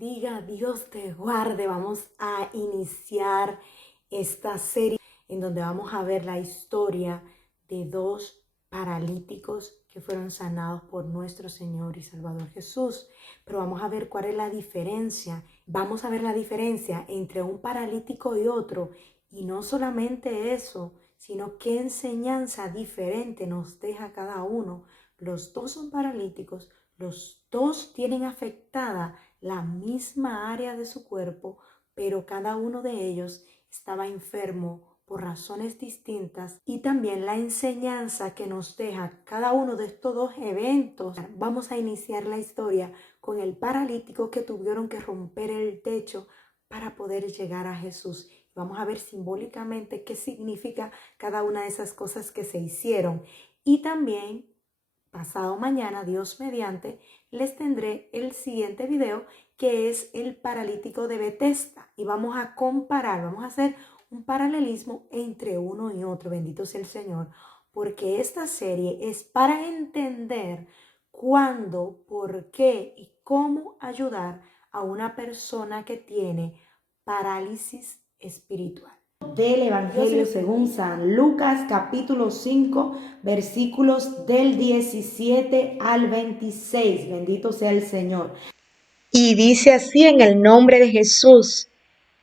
bendiga, Dios te guarde. Vamos a iniciar esta serie en donde vamos a ver la historia de dos paralíticos que fueron sanados por nuestro Señor y Salvador Jesús. Pero vamos a ver cuál es la diferencia. Vamos a ver la diferencia entre un paralítico y otro. Y no solamente eso, sino qué enseñanza diferente nos deja cada uno. Los dos son paralíticos, los dos tienen afectada la misma área de su cuerpo, pero cada uno de ellos estaba enfermo por razones distintas, y también la enseñanza que nos deja cada uno de estos dos eventos. Vamos a iniciar la historia con el paralítico que tuvieron que romper el techo para poder llegar a Jesús. Vamos a ver simbólicamente qué significa cada una de esas cosas que se hicieron. Y también pasado mañana, Dios mediante, les tendré el siguiente video, que es el paralítico de Betesda, y vamos a comparar, vamos a hacer un paralelismo entre uno y otro. Bendito sea el Señor, porque esta serie es para entender cuándo, por qué y cómo ayudar a una persona que tiene parálisis espiritual. Del Evangelio según San Lucas, capítulo 5, versículos del 17 al 26. Bendito sea el Señor. Y dice así en el nombre de Jesús: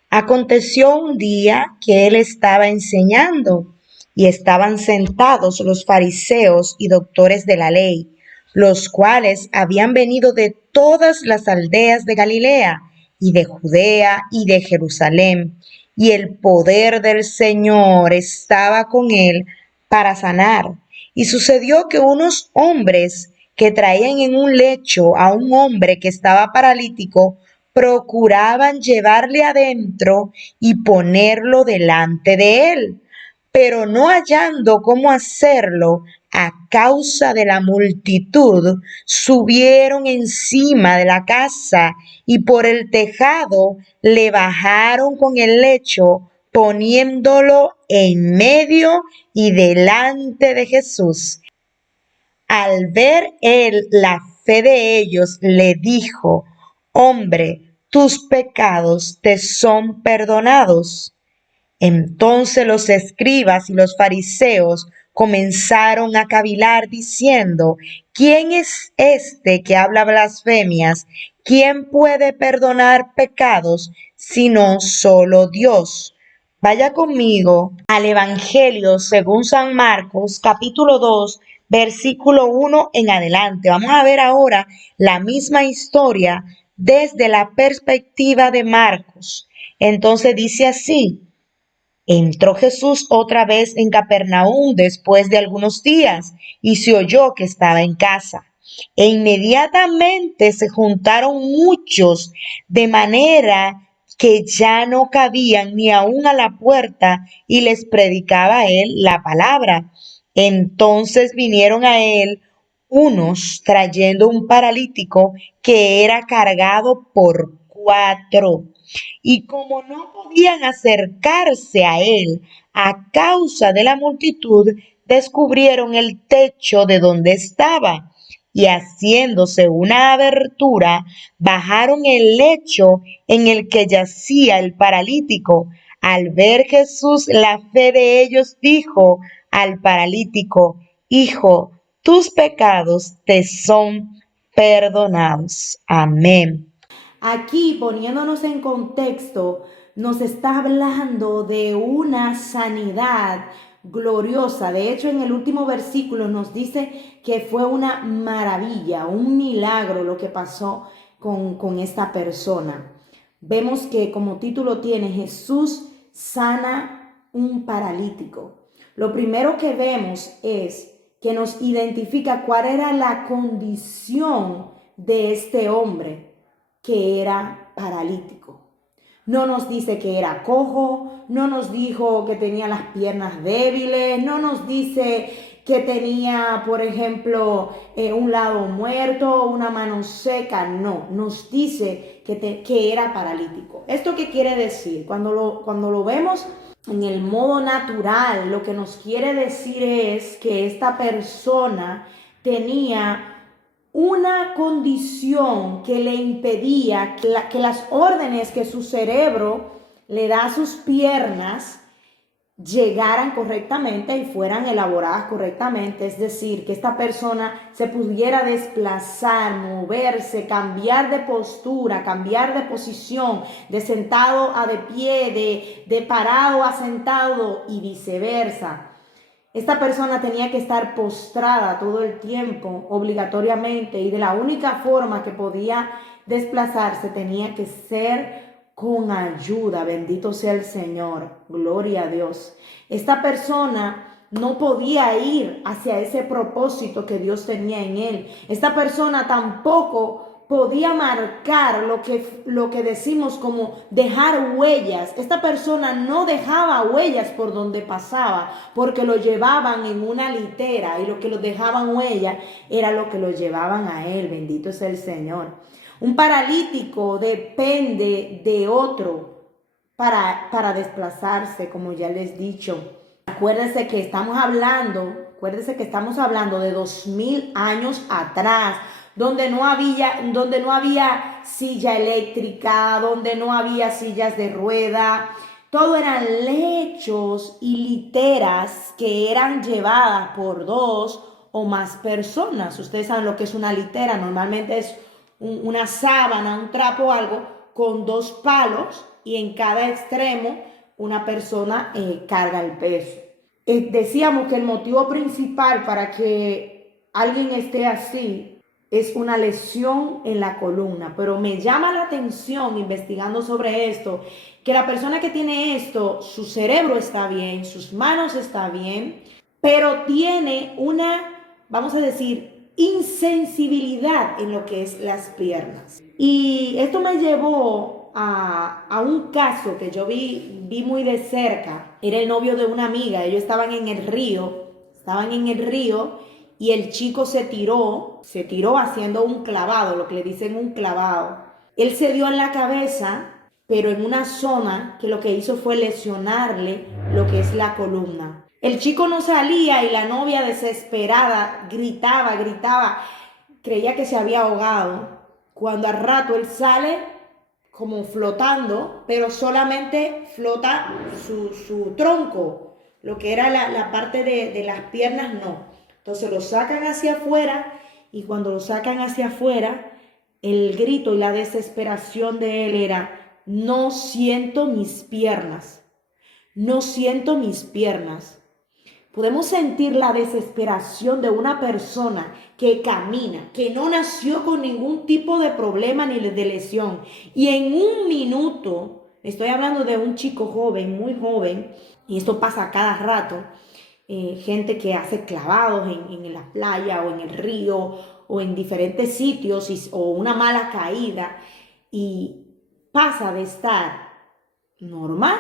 aconteció un día que él estaba enseñando, y estaban sentados los fariseos y doctores de la ley, los cuales habían venido de todas las aldeas de Galilea y de Judea y de Jerusalén, y el poder del Señor estaba con él para sanar. Y sucedió que unos hombres que traían en un lecho a un hombre que estaba paralítico, procuraban llevarle adentro y ponerlo delante de él, pero no hallando cómo hacerlo a causa de la multitud, subieron encima de la casa y por el tejado le bajaron con el lecho, poniéndolo en medio y delante de Jesús. Al ver él la fe de ellos, le dijo: hombre, tus pecados te son perdonados. Entonces los escribas y los fariseos comenzaron a cavilar diciendo: ¿quién es este que habla blasfemias? ¿Quién puede perdonar pecados sino solo Dios? Vaya conmigo al Evangelio según San Marcos, capítulo 2, versículo 1 en adelante. Vamos a ver ahora la misma historia desde la perspectiva de Marcos. Entonces dice así: entró Jesús otra vez en Capernaum después de algunos días, y se oyó que estaba en casa. E inmediatamente se juntaron muchos, de manera que ya no cabían ni aun a la puerta, y les predicaba él la palabra. Entonces vinieron a él unos trayendo un paralítico que era cargado por 4. Y como no podían acercarse a él a causa de la multitud, descubrieron el techo de donde estaba, y haciéndose una abertura, bajaron el lecho en el que yacía el paralítico. Al ver Jesús la fe de ellos, dijo al paralítico: hijo, tus pecados te son perdonados. Amén. Aquí, poniéndonos en contexto, nos está hablando de una sanidad gloriosa. De hecho, en el último versículo nos dice que fue una maravilla, un milagro lo que pasó con esta persona. Vemos que como título tiene: Jesús sana un paralítico. Lo primero que vemos es que nos identifica cuál era la condición de este hombre, que era paralítico. No nos dice que era cojo, no nos dijo que tenía las piernas débiles, no nos dice que tenía, por ejemplo, un lado muerto, una mano seca. No, nos dice que era paralítico. ¿Esto qué quiere decir? Cuando lo vemos en el modo natural, lo que nos quiere decir es que esta persona tenía una condición que le impedía que las órdenes que su cerebro le da a sus piernas llegaran correctamente y fueran elaboradas correctamente, es decir, que esta persona se pudiera desplazar, moverse, cambiar de postura, cambiar de posición, de sentado a de pie, de parado a sentado y viceversa. Esta persona tenía que estar postrada todo el tiempo, obligatoriamente, y de la única forma que podía desplazarse tenía que ser con ayuda. Bendito sea el Señor, gloria a Dios. Esta persona no podía ir hacia ese propósito que Dios tenía en él. Esta persona tampoco podía marcar lo que decimos como dejar huellas. Esta persona no dejaba huellas por donde pasaba, porque lo llevaban en una litera, y lo que lo dejaban huellas era lo que lo llevaban a él. Bendito sea el Señor. Un paralítico depende de otro para desplazarse, como ya les he dicho. Acuérdense que estamos hablando de 2000 años atrás, donde no había silla eléctrica, donde no había sillas de rueda. Todo eran lechos y literas que eran llevadas por 2 o más personas. Ustedes saben lo que es una litera. Normalmente es una sábana, un trapo o algo con 2 palos, y en cada extremo una persona carga el peso. Decíamos que el motivo principal para que alguien esté así es una lesión en la columna, pero me llama la atención, investigando sobre esto, que la persona que tiene esto, su cerebro está bien, sus manos están bien, pero tiene una, vamos a decir, insensibilidad en lo que es las piernas. Y esto me llevó a un caso que yo vi muy de cerca. Era el novio de una amiga. Ellos estaban en el río, y el chico se tiró haciendo un clavado, lo que le dicen un clavado. Él se dio en la cabeza, pero en una zona que lo que hizo fue lesionarle lo que es la columna. El chico no salía y la novia, desesperada, gritaba, creía que se había ahogado. Cuando al rato él sale como flotando, pero solamente flota su tronco, lo que era la parte de las piernas no. Entonces lo sacan hacia afuera, y cuando lo sacan hacia afuera, el grito y la desesperación de él era: no siento mis piernas, no siento mis piernas. Podemos sentir la desesperación de una persona que camina, que no nació con ningún tipo de problema ni de lesión, y en un minuto, estoy hablando de un chico joven, muy joven, y esto pasa cada rato, gente que hace clavados en la playa o en el río o en diferentes sitios, o una mala caída, y pasa de estar normal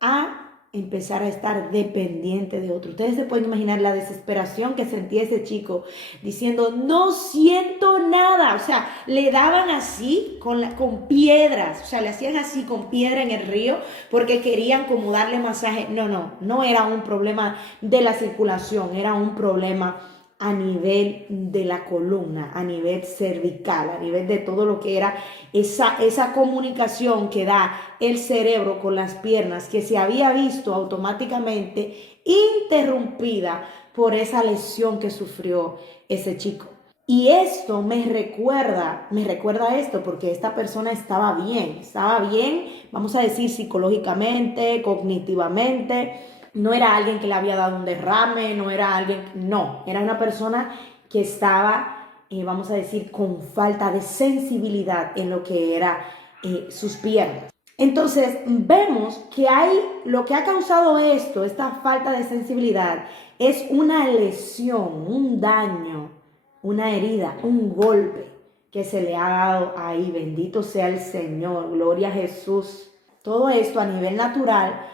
a empezar a estar dependiente de otro. Ustedes se pueden imaginar la desesperación que sentía ese chico diciendo: no siento nada. O sea, le daban así con piedras, o sea, le hacían así con piedra en el río porque querían como darle masaje. No era un problema de la circulación, era un problema a nivel de la columna, a nivel cervical, a nivel de todo lo que era esa comunicación que da el cerebro con las piernas, que se había visto automáticamente interrumpida por esa lesión que sufrió ese chico. Y esto me recuerda esto, porque esta persona estaba bien, vamos a decir, psicológicamente, cognitivamente. No era alguien que le había dado un derrame, era una persona que estaba, vamos a decir, con falta de sensibilidad en lo que era sus piernas. Entonces vemos que lo que ha causado esta falta de sensibilidad, es una lesión, un daño, una herida, un golpe que se le ha dado ahí. Bendito sea el Señor, gloria a Jesús. Todo esto a nivel natural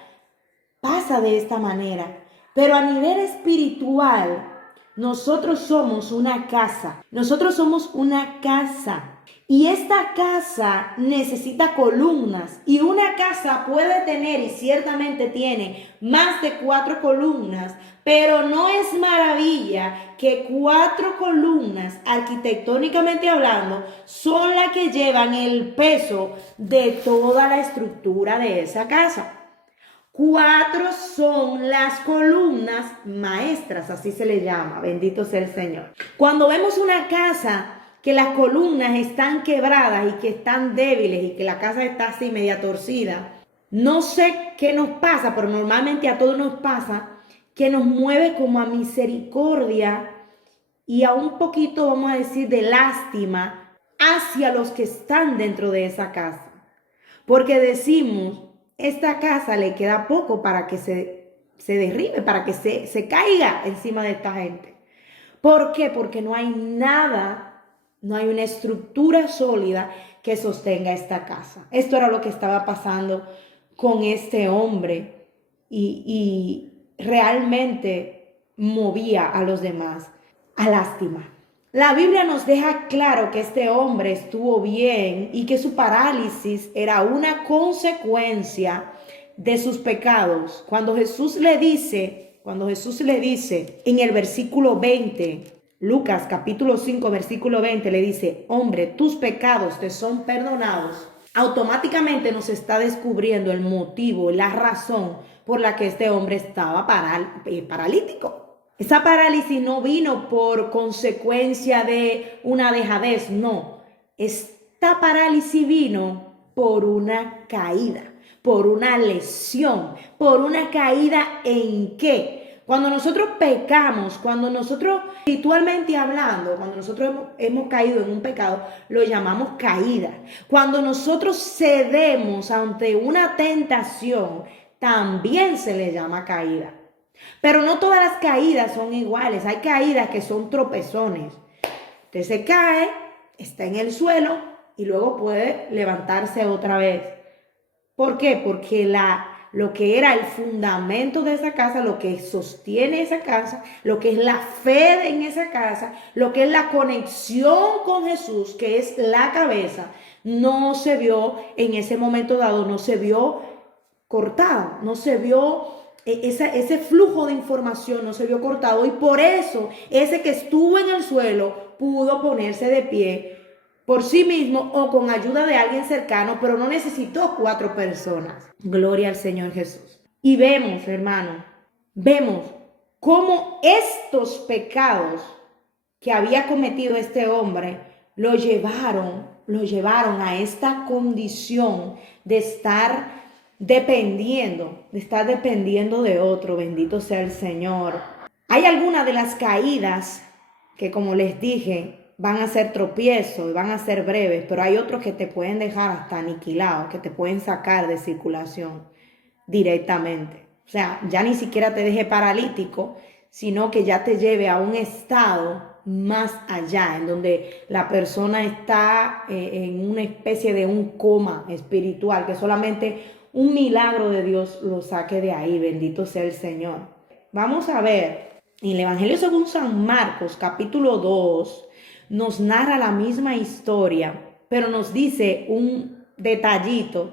pasa de esta manera, pero a nivel espiritual nosotros somos una casa Y esta casa necesita columnas y una casa puede tener y ciertamente tiene más de 4 columnas, pero no es maravilla que 4 columnas, arquitectónicamente hablando, son las que llevan el peso de toda la estructura de esa casa. 4 son las columnas maestras, así se le llama, bendito sea el Señor. Cuando vemos una casa que las columnas están quebradas y que están débiles y que la casa está así media torcida, no sé qué nos pasa, pero normalmente a todos nos pasa que nos mueve como a misericordia y a un poquito, vamos a decir, de lástima hacia los que están dentro de esa casa. Porque decimos, esta casa le queda poco para que se derribe, para que se caiga encima de esta gente. ¿Por qué? Porque no hay nada, no hay una estructura sólida que sostenga esta casa. Esto era lo que estaba pasando con este hombre y realmente movía a los demás a lástima. La Biblia nos deja claro que este hombre estuvo bien y que su parálisis era una consecuencia de sus pecados. Cuando Jesús le dice en el versículo 20, Lucas capítulo 5 versículo 20 le dice, hombre, tus pecados te son perdonados. Automáticamente nos está descubriendo el motivo, la razón por la que este hombre estaba paralítico. Esa parálisis no vino por consecuencia de una dejadez, no. Esta parálisis vino por una caída, por una lesión, por una caída ¿en qué? Cuando nosotros pecamos, cuando nosotros espiritualmente hablando, cuando nosotros hemos caído en un pecado, lo llamamos caída. Cuando nosotros cedemos ante una tentación, también se le llama caída. Pero no todas las caídas son iguales. Hay caídas que son tropezones. Usted se cae, está en el suelo y luego puede levantarse otra vez. ¿Por qué? Porque lo que era el fundamento de esa casa, lo que sostiene esa casa, lo que es la fe en esa casa, lo que es la conexión con Jesús, que es la cabeza, no se vio en ese momento dado, no se vio cortado, no se vio ese flujo de información, no se vio cortado y por eso ese que estuvo en el suelo pudo ponerse de pie por sí mismo o con ayuda de alguien cercano, pero no necesitó 4 personas. Gloria al Señor Jesús. Y vemos, hermano, vemos cómo estos pecados que había cometido este hombre lo llevaron a esta condición de estar dependiendo de otro. Bendito sea el Señor. Hay algunas de las caídas que, como les dije, van a ser tropiezos, van a ser breves, pero hay otros que te pueden dejar hasta aniquilado, que te pueden sacar de circulación directamente. O sea, ya ni siquiera te deje paralítico, sino que ya te lleve a un estado más allá, en donde la persona está en una especie de un coma espiritual, que solamente un milagro de Dios lo saque de ahí. Bendito sea el Señor. Vamos a ver, en el Evangelio según San Marcos, capítulo 2, nos narra la misma historia, pero nos dice un detallito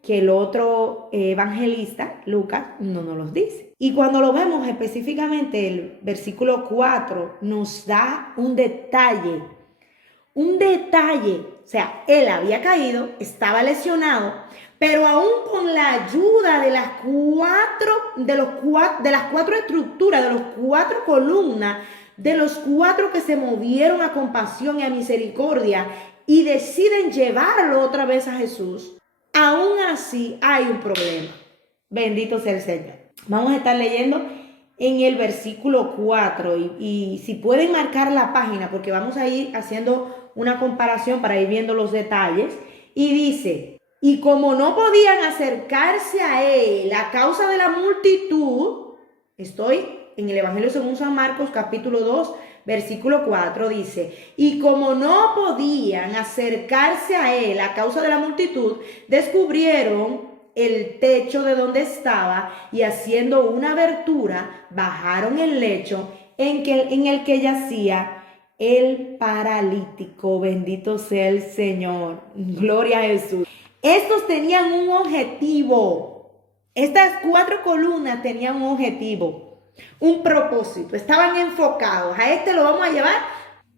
que el otro evangelista, Lucas, no nos los dice. Y cuando lo vemos específicamente, el versículo 4 nos da un detalle. O sea, él había caído, estaba lesionado, pero aún con la ayuda de las 4 estructuras, de los 4 columnas, de los 4 que se movieron a compasión y a misericordia y deciden llevarlo otra vez a Jesús, aún así hay un problema. Bendito sea el Señor. Vamos a estar leyendo en el versículo 4 y si pueden marcar la página, porque vamos a ir haciendo una comparación para ir viendo los detalles. Y dice, y como no podían acercarse a él a causa de la multitud, estoy en el Evangelio según San Marcos, capítulo 2, versículo 4, dice, y como no podían acercarse a él a causa de la multitud, descubrieron el techo de donde estaba y haciendo una abertura, bajaron el lecho en el que yacía el paralítico. Bendito sea el Señor. Gloria a Jesús. Estos tenían un objetivo. Estas 4 columnas tenían un objetivo, un propósito. Estaban enfocados. A este lo vamos a llevar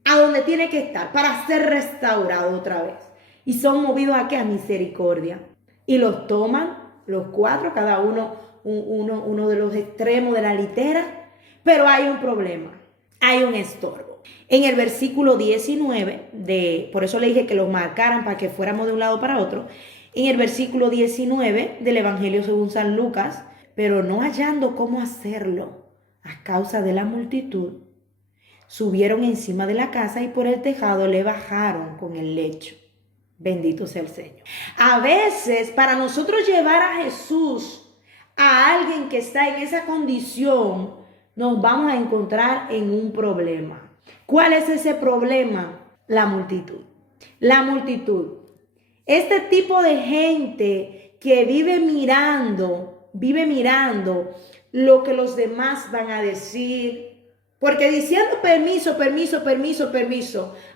a donde tiene que estar para ser restaurado otra vez. Y son movidos a qué? A misericordia. Y los toman los 4, cada uno de los extremos de la litera. Pero hay un problema, hay un estorbo. En el versículo 19, por eso le dije que los marcaran para que fuéramos de un lado para otro. En el versículo 19 del Evangelio según San Lucas, pero no hallando cómo hacerlo a causa de la multitud, subieron encima de la casa y por el tejado le bajaron con el lecho. Bendito sea el Señor. A veces, para nosotros llevar a Jesús a alguien que está en esa condición, nos vamos a encontrar en un problema. ¿Cuál es ese problema? La multitud. La multitud. Este tipo de gente que vive mirando lo que los demás van a decir. Porque diciendo permiso,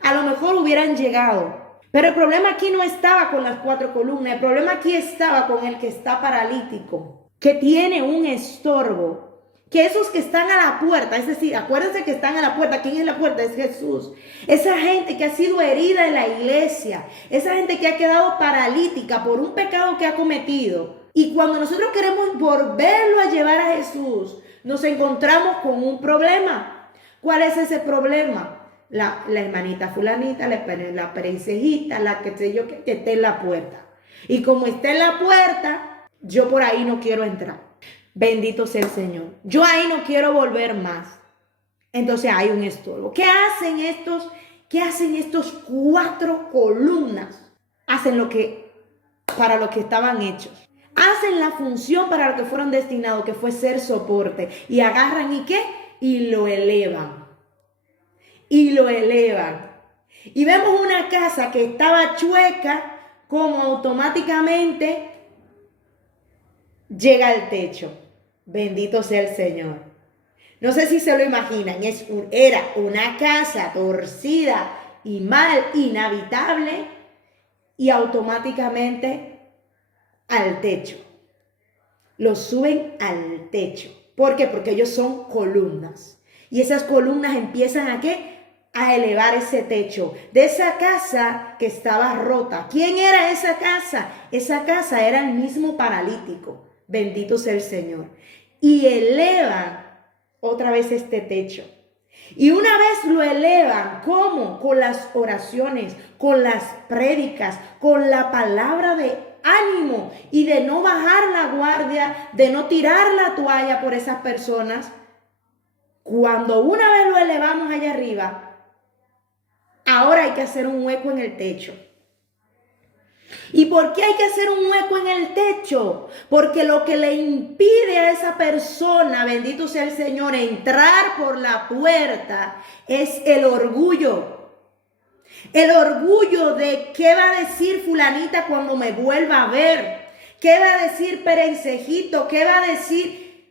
a lo mejor hubieran llegado. Pero el problema aquí no estaba con las 4 columnas. El problema aquí estaba con el que está paralítico, que tiene un estorbo. Que esos que están a la puerta, es decir, acuérdense que están a la puerta. ¿Quién es la puerta? Es Jesús. Esa gente que ha sido herida en la iglesia, esa gente que ha quedado paralítica por un pecado que ha cometido. Y cuando nosotros queremos volverlo a llevar a Jesús, nos encontramos con un problema. ¿Cuál es ese problema? La hermanita fulanita, la perencejita, la que sé yo, que esté en la puerta. Y como está en la puerta, yo por ahí no quiero entrar. Bendito sea el Señor. Yo ahí no quiero volver más. Entonces hay un estorbo. ¿Qué hacen estos 4 columnas? Hacen para lo que estaban hechos. Hacen la función para lo que fueron destinados, que fue ser soporte. Y agarran ¿y qué? Y lo elevan. Y lo elevan. Y vemos una casa que estaba chueca, como automáticamente llega al techo. Bendito sea el Señor. No sé si se lo imaginan. Era una casa torcida y mal, inhabitable, y automáticamente al techo. Los suben al techo. ¿Por qué? Porque ellos son columnas. Y esas columnas empiezan ¿a qué? A elevar ese techo de esa casa que estaba rota. ¿Quién era esa casa? Esa casa era el mismo paralítico. Bendito sea el Señor. Y elevan otra vez este techo. Y una vez lo elevan, ¿cómo? Con las oraciones, con las prédicas, con la palabra de ánimo y de no bajar la guardia, de no tirar la toalla por esas personas. Cuando una vez lo elevamos allá arriba, ahora hay que hacer un hueco en el techo. ¿Y por qué hay que hacer un hueco en el techo? Porque lo que le impide a esa persona, bendito sea el Señor, entrar por la puerta es el orgullo. El orgullo de qué va a decir fulanita cuando me vuelva a ver. ¿Qué va a decir perencejito? ¿Qué va a decir?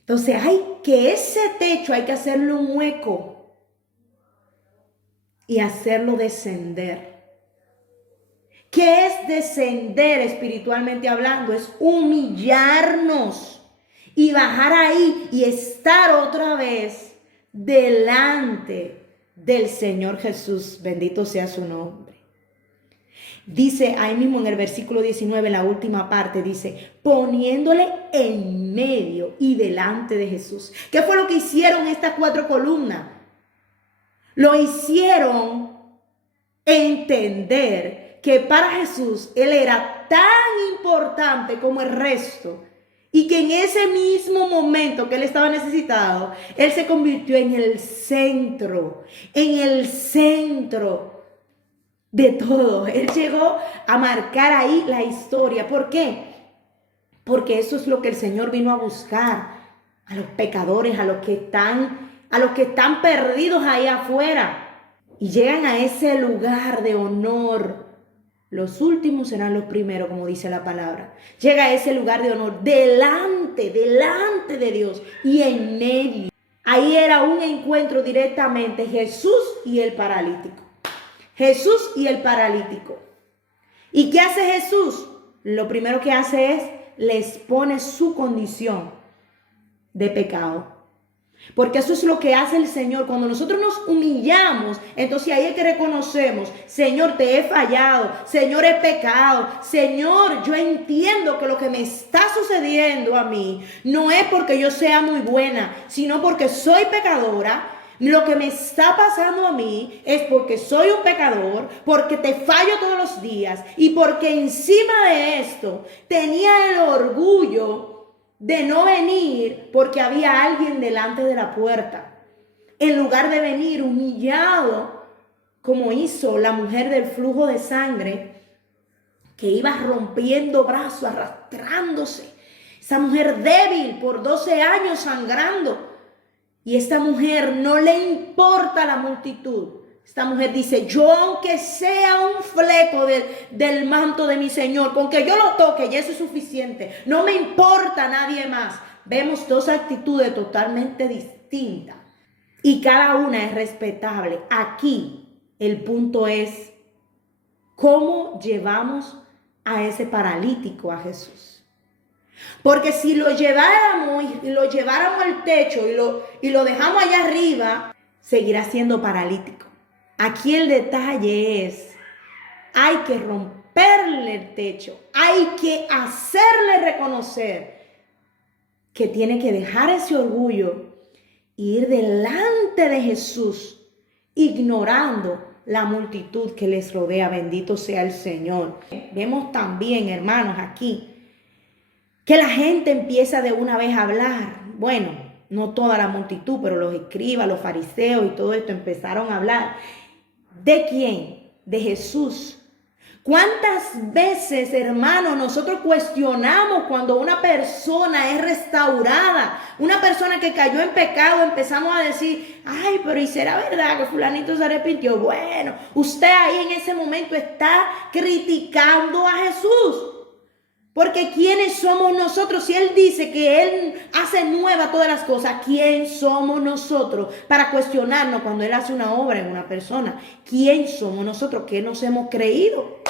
Entonces ese techo hay que hacerle un hueco y hacerlo descender. ¿Qué es descender espiritualmente hablando? Es humillarnos y bajar ahí y estar otra vez delante del Señor Jesús. Bendito sea su nombre. Dice ahí mismo en el versículo 19, en la última parte, dice, poniéndole en medio y delante de Jesús. ¿Qué fue lo que hicieron estas 4 columnas? Lo hicieron entender que para Jesús Él era tan importante como el resto y que en ese mismo momento que Él estaba necesitado, Él se convirtió en el centro de todo. Él llegó a marcar ahí la historia. ¿Por qué? Porque eso es lo que el Señor vino a buscar, a los pecadores, a los que están perdidos ahí afuera y llegan a ese lugar de honor. Los últimos serán los primeros, como dice la palabra. Llega a ese lugar de honor delante de Dios y en medio. Ahí era un encuentro directamente Jesús y el paralítico. Jesús y el paralítico. ¿Y qué hace Jesús? Lo primero que hace es les pone su condición de pecado. Porque eso es lo que hace el Señor. Cuando nosotros nos humillamos, entonces ahí es que reconocemos: Señor, te he fallado. Señor, he pecado. Señor, yo entiendo que lo que me está sucediendo a mí no es porque yo sea muy buena, sino porque soy pecadora. Lo que me está pasando a mí es porque soy un pecador, porque te fallo todos los días y porque encima de esto tenía el orgullo de no venir porque había alguien delante de la puerta, en lugar de venir humillado como hizo la mujer del flujo de sangre, que iba rompiendo brazos, arrastrándose. Esa mujer débil por 12 años sangrando. Y esta mujer no le importa la multitud. Esta mujer dice: yo aunque sea un fleco del manto de mi Señor, con que yo lo toque, ya eso es suficiente. No me importa nadie más. Vemos dos actitudes totalmente distintas. Y cada una es respetable. Aquí el punto es cómo llevamos a ese paralítico a Jesús. Porque si lo lleváramos al techo y lo dejamos allá arriba, seguirá siendo paralítico. Aquí el detalle es: hay que romperle el techo, hay que hacerle reconocer que tiene que dejar ese orgullo e ir delante de Jesús, ignorando la multitud que les rodea. Bendito sea el Señor. Vemos también, hermanos, aquí que la gente empieza de una vez a hablar. Bueno, no toda la multitud, pero los escribas, los fariseos y todo esto empezaron a hablar. ¿De quién? De Jesús. ¿Cuántas veces, hermanos, nosotros cuestionamos cuando una persona es restaurada? Una persona que cayó en pecado, empezamos a decir: ay, pero ¿y será verdad que fulanito se arrepintió? Bueno, usted ahí en ese momento está criticando a Jesús. Porque ¿quiénes somos nosotros? Si Él dice que Él hace nueva todas las cosas, ¿quién somos nosotros para cuestionarnos cuando Él hace una obra en una persona? ¿Quién somos nosotros? ¿Qué nos hemos creído?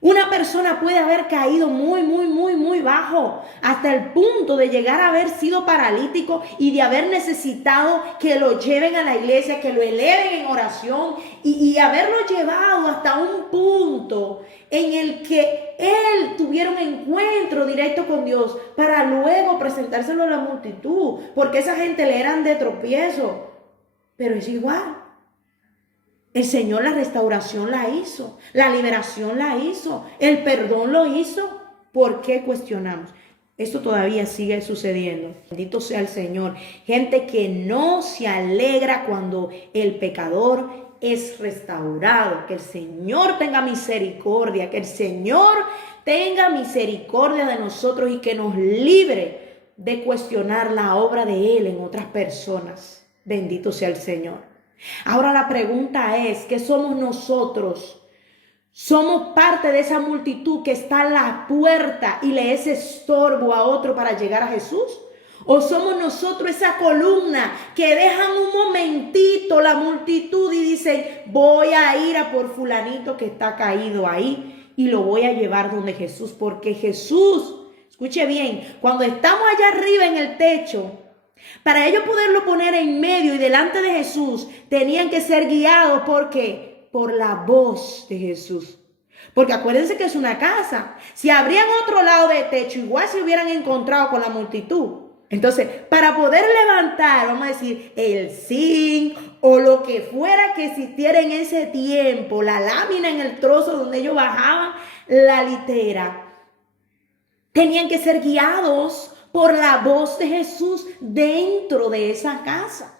Una persona puede haber caído muy bajo, hasta el punto de llegar a haber sido paralítico y de haber necesitado que lo lleven a la iglesia, que lo eleven en oración y haberlo llevado hasta un punto en el que él tuviera un encuentro directo con Dios para luego presentárselo a la multitud, porque esa gente le eran de tropiezo. Pero es igual. El Señor la restauración la hizo, la liberación la hizo, el perdón lo hizo. ¿Por qué cuestionamos? Esto todavía sigue sucediendo. Bendito sea el Señor. Gente que no se alegra cuando el pecador es restaurado. Que el Señor tenga misericordia, que el Señor tenga misericordia de nosotros y que nos libre de cuestionar la obra de Él en otras personas. Bendito sea el Señor. Ahora la pregunta es: ¿qué somos nosotros? ¿Somos parte de esa multitud que está a la puerta y le es estorbo a otro para llegar a Jesús? ¿O somos nosotros esa columna que dejan un momentito la multitud y dicen: voy a ir a por fulanito que está caído ahí y lo voy a llevar donde Jesús? Porque Jesús, escuche bien, cuando estamos allá arriba en el techo, para ellos poderlo poner en medio y delante de Jesús, tenían que ser guiados. ¿Por qué? Por la voz de Jesús. Porque acuérdense que es una casa. Si abrían otro lado de techo, igual se hubieran encontrado con la multitud. Entonces, para poder levantar, vamos a decir, el zinc o lo que fuera que existiera en ese tiempo, la lámina en el trozo donde ellos bajaban la litera, tenían que ser guiados por la voz de Jesús dentro de esa casa.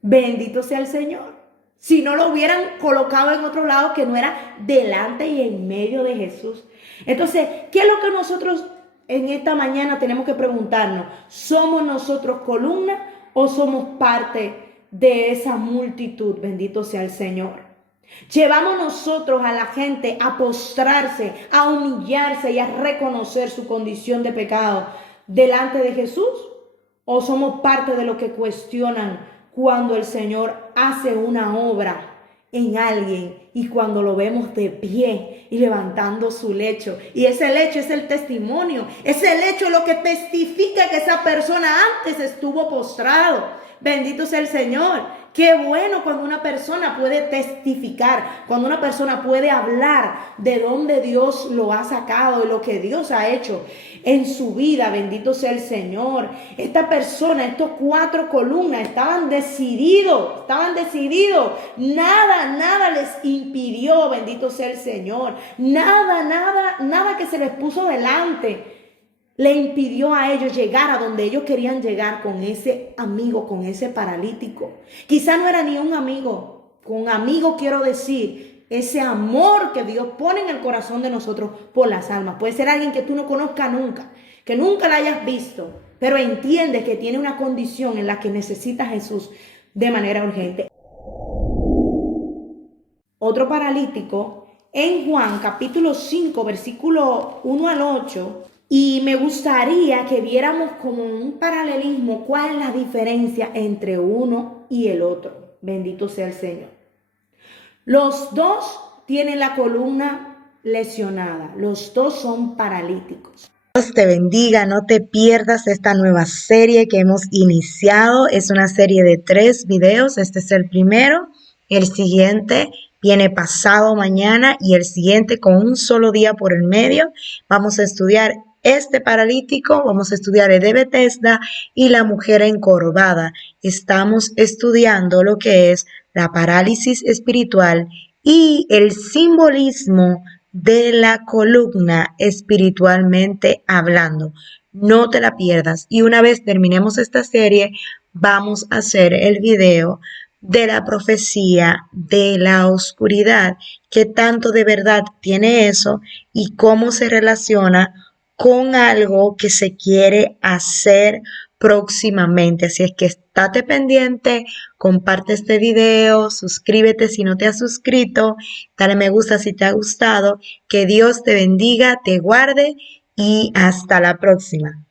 Bendito sea el Señor. Si no lo hubieran colocado en otro lado que no era delante y en medio de Jesús. Entonces, ¿qué es lo que nosotros en esta mañana tenemos que preguntarnos? ¿Somos nosotros columna o somos parte de esa multitud? Bendito sea el Señor. Llevamos nosotros a la gente a postrarse, a humillarse y a reconocer su condición de pecado delante de Jesús. ¿O somos parte de los que cuestionan cuando el Señor hace una obra en alguien y cuando lo vemos de pie y levantando su lecho? Y ese lecho es el testimonio. Ese lecho es lo que testifica que esa persona antes estuvo postrado. Bendito sea el Señor. Qué bueno cuando una persona puede testificar, cuando una persona puede hablar de dónde Dios lo ha sacado y lo que Dios ha hecho en su vida. Bendito sea el Señor. Esta persona, estos 4 columnas estaban decididos. Nada les impidió, bendito sea el Señor. Nada que se les puso delante le impidió a ellos llegar a donde ellos querían llegar con ese amigo, con ese paralítico. Quizá no era ni un amigo. Con amigo quiero decir ese amor que Dios pone en el corazón de nosotros por las almas. Puede ser alguien que tú no conozcas nunca, que nunca la hayas visto, pero entiendes que tiene una condición en la que necesita a Jesús de manera urgente. Otro paralítico en Juan capítulo 5, versículo 1 al 8. Y me gustaría que viéramos como un paralelismo cuál es la diferencia entre uno y el otro. Bendito sea el Señor. Los dos tienen la columna lesionada. Los dos son paralíticos. Dios te bendiga, no te pierdas esta nueva serie que hemos iniciado. Es una serie de 3 videos. Este es el primero. El siguiente viene pasado mañana y el siguiente con un solo día por el medio. Vamos a estudiar este paralítico, vamos a estudiar el de Bethesda y la mujer encorvada. Estamos estudiando lo que es la parálisis espiritual y el simbolismo de la columna espiritualmente hablando. No te la pierdas. Y una vez terminemos esta serie, vamos a hacer el video de la profecía de la oscuridad, qué tanto de verdad tiene eso y cómo se relaciona con algo que se quiere hacer próximamente. Así es que estate pendiente, comparte este video, suscríbete si no te has suscrito, dale me gusta si te ha gustado, que Dios te bendiga, te guarde y hasta la próxima.